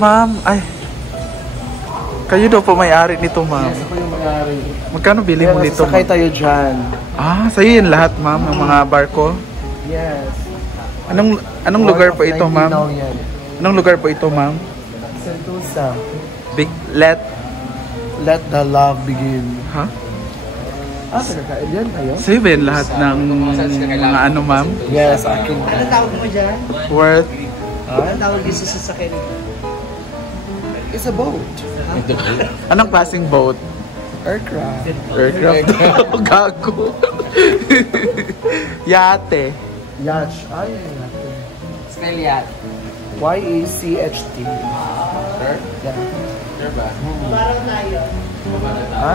ma'am. Ay. Kayo daw po may-ari nito, ma'am. Yes, ako yung may-ari. Magkano bili mo nito, Sakay ma'am? tayo dyan. Ah, sa'yo yun lahat, ma'am, ng mga barko? Yes. Anong lugar po ito, ma'am? Anong lugar po ito, ma'am? Sentosa. Big Let the love begin. Ha? Talaga, yan kayo? Sa'yo ba yun lahat ng mga ano, ma'am? Yes, akin. Anong tawag mo dyan? Worth? Anong tawag dito sa sasakyan? It's a boat. Anong klaseng boat? Aircraft. Aircraft. Gago. Yate. Yacht. Ay, yate. Spell yacht. Y-A-C-H-T. Sure? Yeah. Sure ba? Parang tayo. Ha?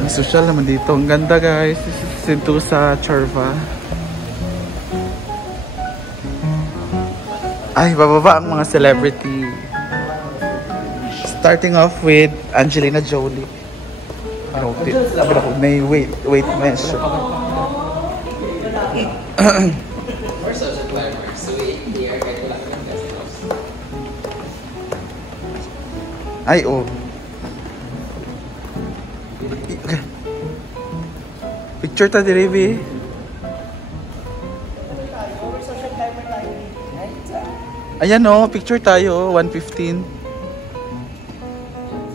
Ang social naman dito. Ang ganda, guys. Sentosa Chorva. Ay, bababa ang mga celebrity. Starting off with Angelina Jolie. May wait measure. Ay, oh. Picture ta diri, bi. Ayan, oh, picture tayo, 1:15.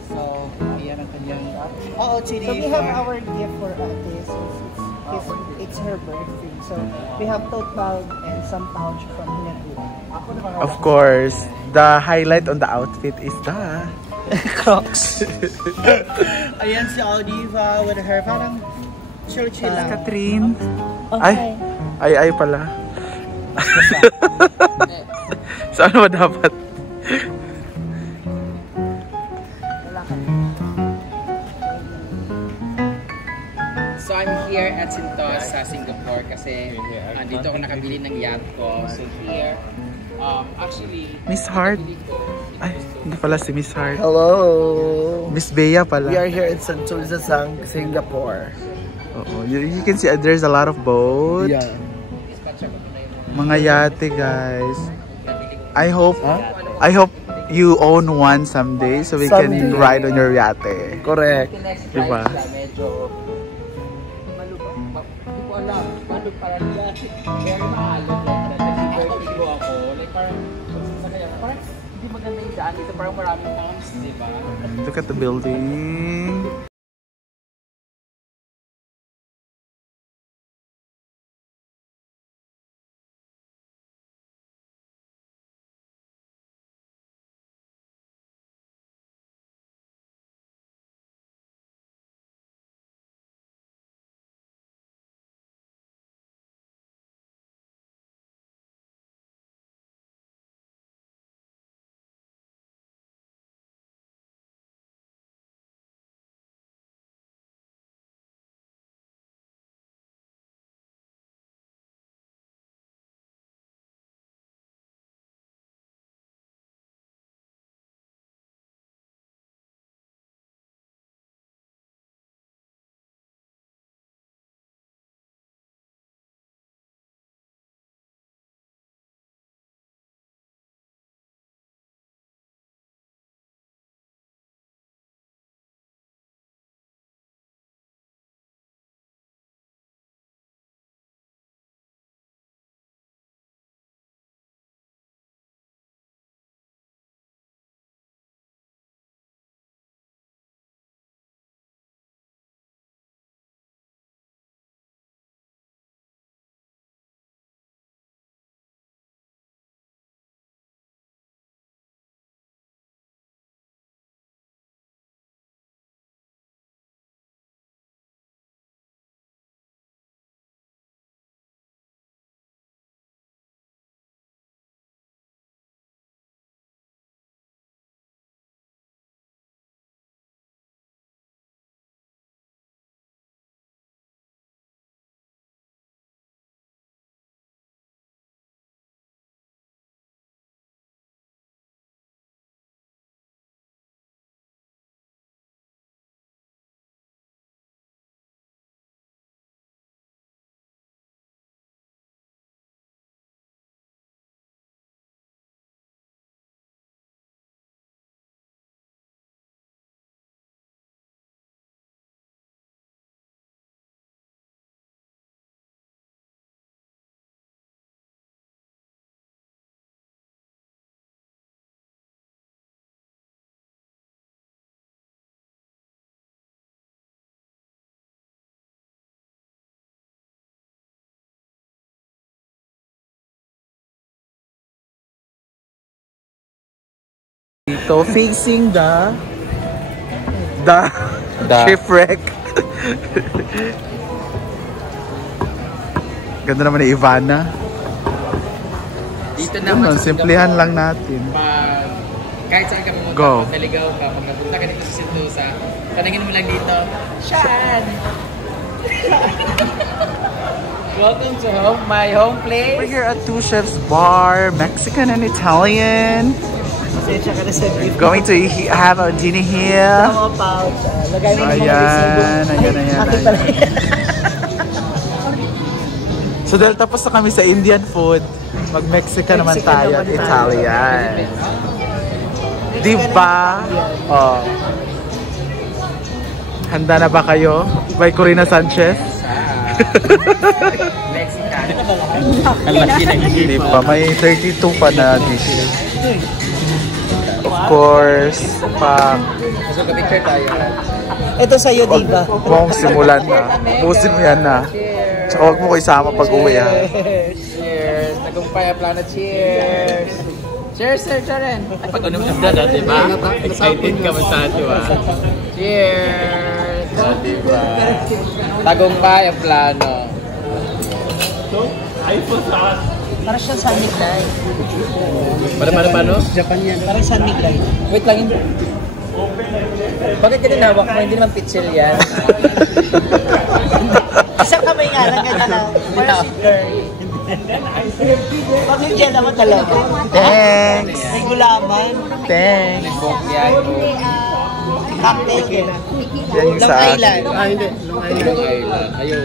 So, ayan ang kanyang... So we have our gift for Ate. So it's her birthday. So we have tote bag and some pouch from Hinatira. Of course, the highlight on the outfit is the Crocs. Ayan si Audiva with her parang chill lang. Catherine. Okay. Ay pala. Saan ba dapat? So I'm here at Sentosa, Singapore kasi dito ako nakabili ng yacht ko. So here, actually, Miss Hart. Ay, hindi pala si Miss Hart. Hello. Miss Bea pala. We are here in Sentosa, Singapore. Oo, you can see there's a lot of boats. Yeah. Mga yate, guys. I hope you own one someday so we can Someday. ride on your yate. Correct. Diba? Medyo malubak. Hindi ko alam. Malubak parang yan. Kaya maalam. Birthday ko ako. Like parang sasakyan. Parang hindi maganda yung daan dito. Parang maraming palms, di ba? Look at the building. Dito, facing the shipwreck. Ganda naman ni Ivana. Dito naman simplihan lang natin. Kahit saan ka pumunta, Go. pag naligaw ka, pag napunta ka dito sa Sentosa, tanangin mo lang dito, Shan! Welcome to my home place. We're here at Two Chefs Bar, Mexican and Italian. Going to have a dinner here. Lagay mo yung mga resibo. Ayan. So dahil tapos na kami sa Indian food, mag-Mexican naman tayo at Italian. Diba? Oh. Handa na ba kayo? By Corina Sanchez? Mexican. Ang laki ng Di ba? May 32 pa na dishes. Of course, So, ka-picture tayo. Ito sa'yo, diba? huwag mo akong simulan na. Pusin mo yan na. Tsaka huwag mo ko isama pag uwi ha. Cheers! Tagumpay ang plano. Cheers! Cheers, Sir Jaren! Pag ano mo na, diba? Excited ka masyado, ha? Cheers! O, diba? Tagumpay ang plano. Para siya San Miguel. Paano? Japan yan. Para San Miguel. Wait lang yun. Bakit ka dinawak mo? Hindi naman pitchel yan. Isang kamay nga lang, ganyan lang. Para si girl. Bakit dyan naman talaga? Thanks! May gulaman. Thanks! Bok yan. Cocktail. Yan yung Long sa Island. akin. Long Island. Ayaw.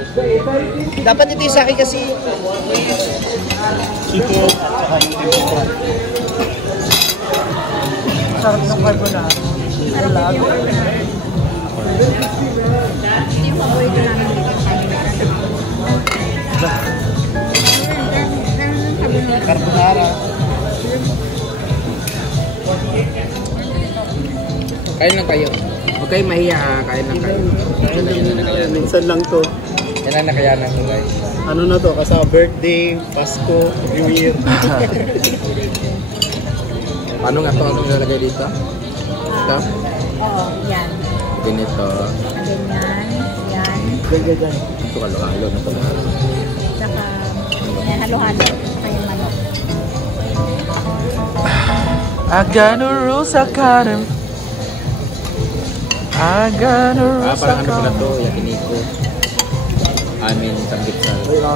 Dapat ito yung sa akin kasi sarap ng carbonara. Sarap yun. Yung paborito namin dito sa Carbonara. Kain lang kayo. Huwag kayong mahiya, kain lang kayo. Minsan lang to. Yan ang nakayanan ko, guys. Ano na to? Kasama birthday, Pasko, New Year. Paano nga ito? Anong nilalagay dito? Ito? Oo, yan. Ganito. Ganyan. Yan. Ito halo-halo na ito. Saka, yan, halo-halo. Saka yung manok. I got no rules, I got 'em. I got no rules, Parang I ano pala got 'em. ito? Yakiniko. I mean, samgitsal. Diba?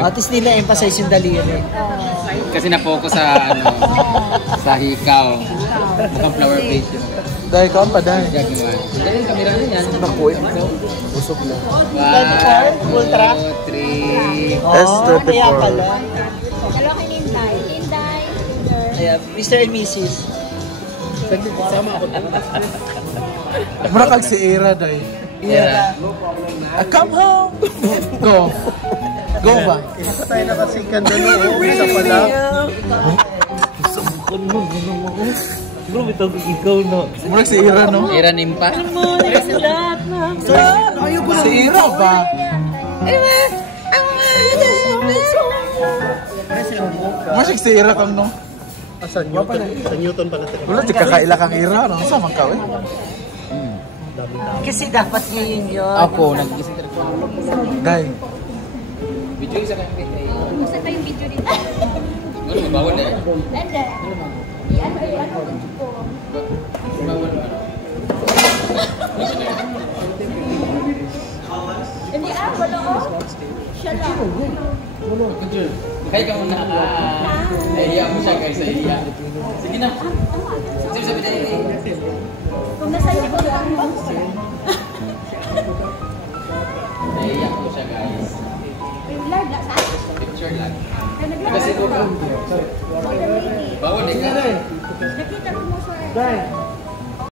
At least nila emphasize yung daliri. Kasi na-focus sa ano, sa hikaw. Mukhang flower plate yun. Dahil ka pa dahil. Gagawa. Dali yung kamera na yan. Nakuha. Busog na. 1, Ultra? 2, 3. S34. Kaya pala. Dalawa kay Ninday. Ninday. Ayan, Mr. and Mrs. Sama ako. Mura kag si Ira dahil. Yeah. Come home! Go! Go ba? Isa tayo nakasikan doon. Isa pala. Mura si Ira, no? Ira nimpa. Si Ira ba? Mura si Ira kang, no? Sa Newton. Sa Newton pala tayo. Wala, di kakaila kang Ira, no? Saan man ka, eh? Kasi dapat ngayon yun. Ako, nag-isip ka rin. Dahil. Video isa kang video. Gusto pa yung video dito. Ano, mabawal na yan. Hindi. Ano ko. Mabawal na. Hindi wala ko. Siya lang. Kaya ka muna. Nahiya mo siya guys, nahiya. Sige na. Sabi na yun. Kung nasa iyo ko lang ba? Nahiya ko siya guys. Yung live na sa Picture lang. Kasi Kasi ko ba? Bawal Bawal eh. Nakita ko mo sa